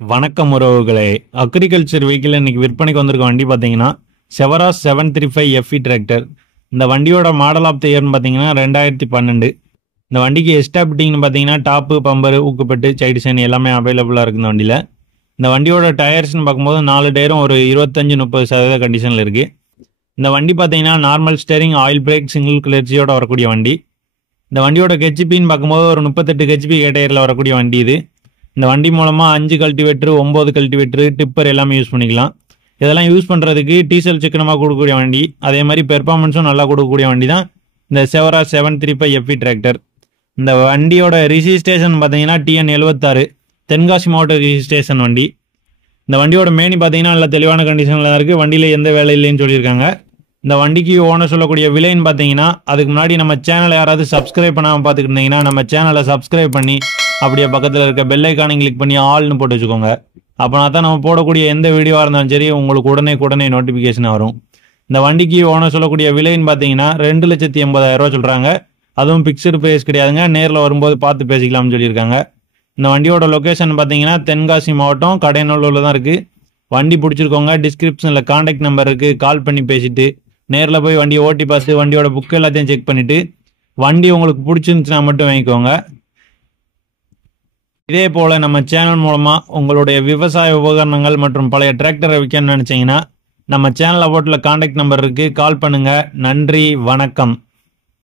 வணக்கம் உறவுகளே. Agriculture vehicle இன்னைக்கு விற்பனைக்கு வந்திருக்க வண்டி பார்த்தீங்கன்னா SWARAJ 735 FE டிராக்டர். இந்த வண்டியோட மாடல் ஆஃப் த இயர்னு பார்த்தீங்கன்னா 2012. இந்த வண்டிக்கு எஸ்டாபிட்டிங்னு பார்த்தீங்கன்னா டாப்பு, பம்பரு, ஊக்குப்பட்டு, சைடு சைன் எல்லாமே அவைலபிளாக இருக்குது இந்த வண்டியில். இந்த வண்டியோட டயர்ஸ்னு பார்க்கும்போது 4 டயரும் ஒரு 25-30% கண்டிஷனில் இருக்குது. இந்த வண்டி பார்த்தீங்கன்னா normal steering, oil brake, single கிளர்ச்சியோட வரக்கூடிய வண்டி. இந்த வண்டியோட ஹெச்பின்னு பார்க்கும்போது ஒரு 38 ஹெச்பி கேட்டகரியில் வரக்கூடிய வண்டி இது. இந்த வண்டி மூலமாக 5 கல்டிவேட்டரு, 9 கல்டிவேட்டரு, டிப்பர் எல்லாமே யூஸ் பண்ணிக்கலாம். இதெல்லாம் யூஸ் பண்ணுறதுக்கு டீசல் சிக்கனமாக கொடுக்கக்கூடிய வண்டி, அதே மாதிரி பெர்ஃபார்மன்ஸும் நல்லா கொடுக்கக்கூடிய வண்டி தான் இந்த SWARAJ 735 FE டிராக்டர். இந்த வண்டியோட ரிஜிஸ்ட்ரேஷன் பார்த்தீங்கன்னா TN 76, தென்காசி மாவட்ட ரிஜிஸ்ட்ரேஷன் வண்டி. இந்த வண்டியோட மேனி பார்த்தீங்கன்னா நல்ல தெளிவான கண்டிஷனில் தான் இருக்குது. வண்டியில் எந்த வேலை இல்லைன்னு சொல்லியிருக்காங்க. இந்த வண்டிக்கு ஓனர் சொல்லக்கூடிய விலைன்னு பார்த்தீங்கன்னா, அதுக்கு முன்னாடி நம்ம சேனலை யாராவது சப்ஸ்கிரைப் பண்ணாமல் பார்த்துக்கிட்டு இருந்தீங்கன்னா நம்ம சேனலை சப்ஸ்கிரைப் பண்ணி அப்படியே பக்கத்தில் இருக்க பெல் ஐக்கானை கிளிக் பண்ணி ஆல்னு போட்டு வச்சுக்கோங்க. அப்போனா தான் நம்ம போடக்கூடிய எந்த வீடியோவாக இருந்தாலும் சரி உங்களுக்கு உடனே நோட்டிஃபிகேஷன் வரும். இந்த வண்டிக்கு ஓனர் சொல்லக்கூடிய விலைன்னு பார்த்தீங்கன்னா 2,80,000 சொல்கிறாங்க. அதுவும் பிக்சடு ப்ரைஸ் கிடையாதுங்க, நேரில் வரும்போது பார்த்து பேசிக்கலாம்னு சொல்லியிருக்காங்க. இந்த வண்டியோட லொக்கேஷன் பார்த்தீங்கன்னா தென்காசி மாவட்டம் கடையநல்லூரில் தான் இருக்குது. வண்டி பிடிச்சிருக்கோங்க, டிஸ்கிரிப்ஷனில் கான்டாக்ட் நம்பர் இருக்குது, கால் பண்ணி பேசிட்டு நேரில் போய் வண்டியை ஓட்டி பார்த்து வண்டியோட புக்கு எல்லாத்தையும் செக் பண்ணிவிட்டு வண்டி உங்களுக்கு பிடிச்சிருந்துச்சுன்னா மட்டும் வாங்கிக்கோங்க. இதே போல் நம்ம சேனல் மூலமாக உங்களுடைய விவசாய உபகரணங்கள் மற்றும் பழைய டிராக்டரை விற்கணும்னு நினச்சிங்கன்னா நம்ம சேனல் அபோட்டில் கான்டாக்ட் நம்பர் இருக்குது, கால் பண்ணுங்கள். நன்றி, வணக்கம்.